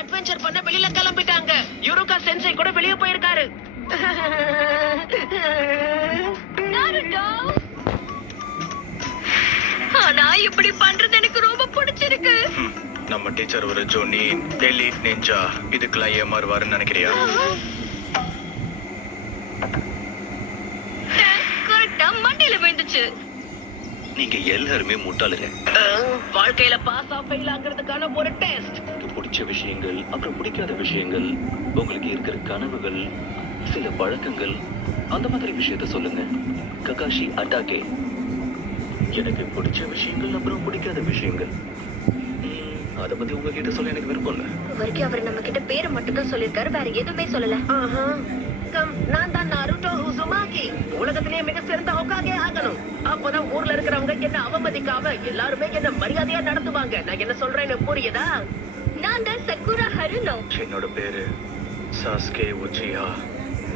Adventure பண்ண வெளியில கிளம்பிட்டாங்க. யுருகா சென்சை கூட வெளிய போயிருக்காரு. ஆனா இப்படி பண்றது எனக்கு ரொம்ப பிடிச்சிருக்கு. நம்ம டீச்சர் ஒரு ஜோனி எலிட் நிஞ்சா. இதுக்கெல்லாம் ஏமாறுவாருன்னு நினைக்கிறியா? கரெக்டா மண்டையில விழுந்துச்சு. நீங்க எல்லாருமே முட்டாளுங்க. வாழ்க்கையில பாஸ் ஆ ஃபெயில் ஆகிறதுக்கான ஒரு டெஸ்ட். உங்களுக்கு பிடிச்ச விஷயங்கள், அப்புறம் பிடிக்காத விஷயங்கள், உங்களுக்கு இருக்கிற கனவுகள், சில பழக்கங்கள், அந்த மாதிரி விஷயத்த சொல்லுங்க. ககாஷி அட்டாகே. எனக்கு பிடிச்ச விஷயங்கள், அப்புறம் பிடிக்காத விஷயங்கள். அத பத்தி உங்ககிட்ட சொல்ல எனக்கு விருப்பம் இல்ல. வரைக்கும் அவர் நம்ம கிட்ட பேரை மட்டும் தான் சொல்லிருக்காரு, வேற எதுவுமே சொல்லல. நான் தான் நாருட்டோ உசுமாகி. உலகத்திலேயே மிக சிறந்த ஹோகாகே ஆகணும். அப்பதான் ஊர்ல இருக்கிறவங்க என்ன அவமதிக்காம எல்லாருமே என்ன மரியாதையா நடத்துவாங்க. நான் என்ன சொல்றேன்னு புரியுதா? நான் தான் சக்குரா ஹருனோ. என்னோட பேரு சாஸ்கே உச்சியா.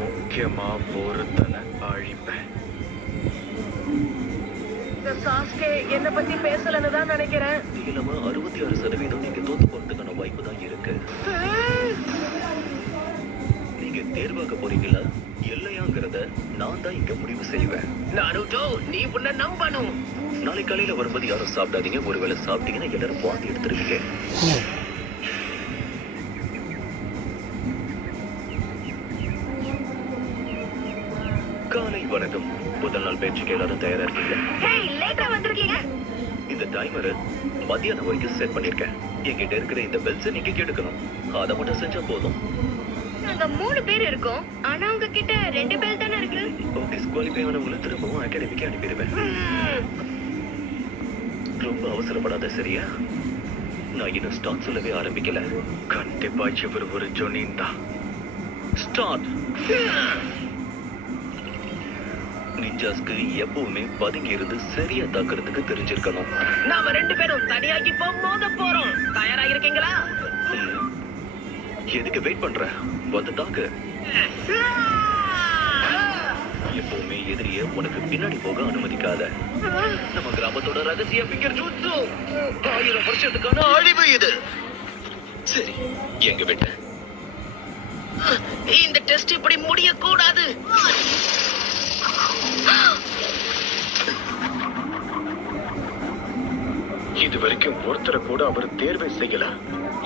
முக்கியமா ஒருத்தனை அழிப்பேன். சாஸ்கே என்ன பத்தி பேசலன்னு தான் நினைக்கிறேன். இல்லாம 66% நீங்க தோத்து போறதுக்கான வாய்ப்பு தான் இருக்கு. நீங்க தேர்வாக்க போறீங்களா இல்லையாங்கிறத நான் தான் இங்க முடிவு செய்வேன். நாருட்டோ, நீ உன்னை நம்பணும். நாளை காலையில வரும்போது யாரும் சாப்பிடாதீங்க. ஒருவேளை சாப்பிட்டீங்கன்னா எல்லாரும் வாந்தி எடுத்துருவீங்க. காலை வணக்கம். முதல் நாள் பயிற்சிக்கு எல்லாரும் தயாரா இருக்கீங்க? லேட்டா வந்திருக்கீங்க. இந்த டைமர் மத்தியானம் வரைக்கும் செட் பண்ணிருக்கேன். என்கிட்ட இருக்கிற இந்த பெல்ஸ் நீங்க எடுக்கணும். அதை மட்டும் செஞ்சா போதும். நாங்க 3 பேர் இருக்கோம், ஆனா உங்ககிட்ட 2 பெல் தானே இருக்கு. டிஸ்குவாலிஃபை ஆனவங்களை திரும்பவும் அகாடமிக்கு அனுப்பிடுவேன். ரொம்ப அவசரப்படாத, சரியா? நான் இன்னும் ஸ்டார்ட் சொல்லவே ஆரம்பிக்கல. கண்டிப்பா இவர் ஒரு ஜோனின் தான். ஸ்டார்ட். நிஞ்சாஸ்க்கு எப்பவுமே பதுங்கி இருந்து சரியா தாக்குறதுக்கு தெரிஞ்சிருக்கணும். நாம 2 பேரும் தனியாகி இப்போ மோத போறோம். தயாரா இருக்கீங்களா? எதுக்கு வெயிட் பண்ற? வந்து தாக்கு. எப்பவுமே எதிரிய உனக்கு பின்னாடி போக அனுமதிக்காத. நம்ம கிராமத்தோட ரகசிய ஃபிங்கர் ஜூட்சு. 1000 வருஷத்துக்கான அழிவு இது. சரி, எங்க விட்ட? இந்த டெஸ்ட் இப்படி முடிய கூடாது. இது வரைக்கும் ஒருத்தரை கூட அவர் தேர்வை செய்யல.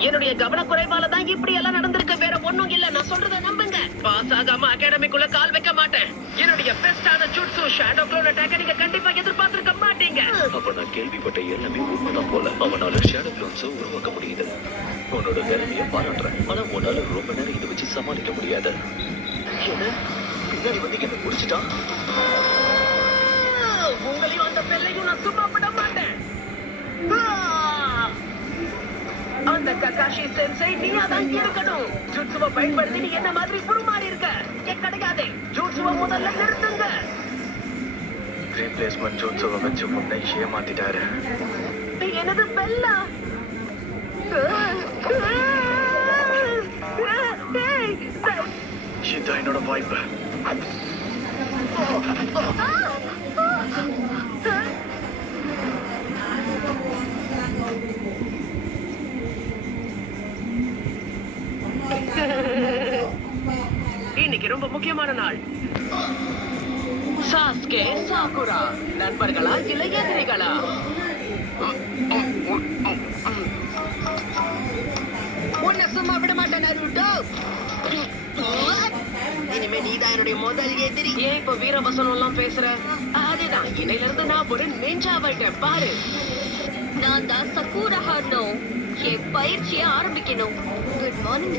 என்னுடைய கவனக்குறைவால தான் இப்படி எல்லாம் நடந்திருக்கு. வேற ஒண்ணும் இல்ல. நான் சொல்றத நம்புங்க. பாஸ் ஆகாம அகாடமிக்குள்ள கால் வைக்க மாட்டேன். என்னுடைய பெஸ்டான ஜூட்சு ஷேடோ க்ளோன் அட்டாக்க நீங்க கண்டிப்பா எதிர்பார்த்திருக்க மாட்டீங்க. அப்ப நான் கேள்விப்பட்ட எல்லாமே உண்மைதான் போல. அவனால ஷேடோ க்ளோன்ஸை உருவாக்க முடியுது. உன்னோட திறமைய பாராட்டுறேன். ஆனா உன்னால ரொம்ப நேரம் இதை வச்சு சமாளிக்க முடியாது. என்ன பின்னாடி வந்து என்ன முடிச்சுட்டான்? உங்களையும் அந்த பெல்லையும் நான் சும்மா விட மாட்டேன். அந்த ககாஷி சென்சை நீயா தான் இருக்கணும். ஜூட்சுவை பயன்படுத்தி நீ என்ன மாதிரி புருமாறி இருக்க. கிடையாது. ஜூட்சுவை முதல்ல நிறுத்துங்க. ரீப்ளேஸ்மெண்ட் ஜூட்சுவை வச்சு முன்னை ஏமாத்திட்டாரு. எனது பெல்லா. இதான் என்னோட வாய்ப்பு. இன்னைக்கு ரொம்ப முக்கியமான நாள். சாஸ்கே சாகுரா நண்பர்களா இல்ல எதிரிகளா? உன்னை சும்மா விட மாட்டேன் நாருட்டோ. இனிமே நீதான் என்னுடைய முதல் எதிரி. ஏன் இப்ப வீரவசனம் எல்லாம் பேசுற? அதுதான், இன்னையில இருந்து நான் ஒரு நிஞ்சாவாயிட்டேன் பாரு. நான் தான் சக்குரா ஹருனோ. என் பயிற்சியை ஆரம்பிக்கணும். Good morning.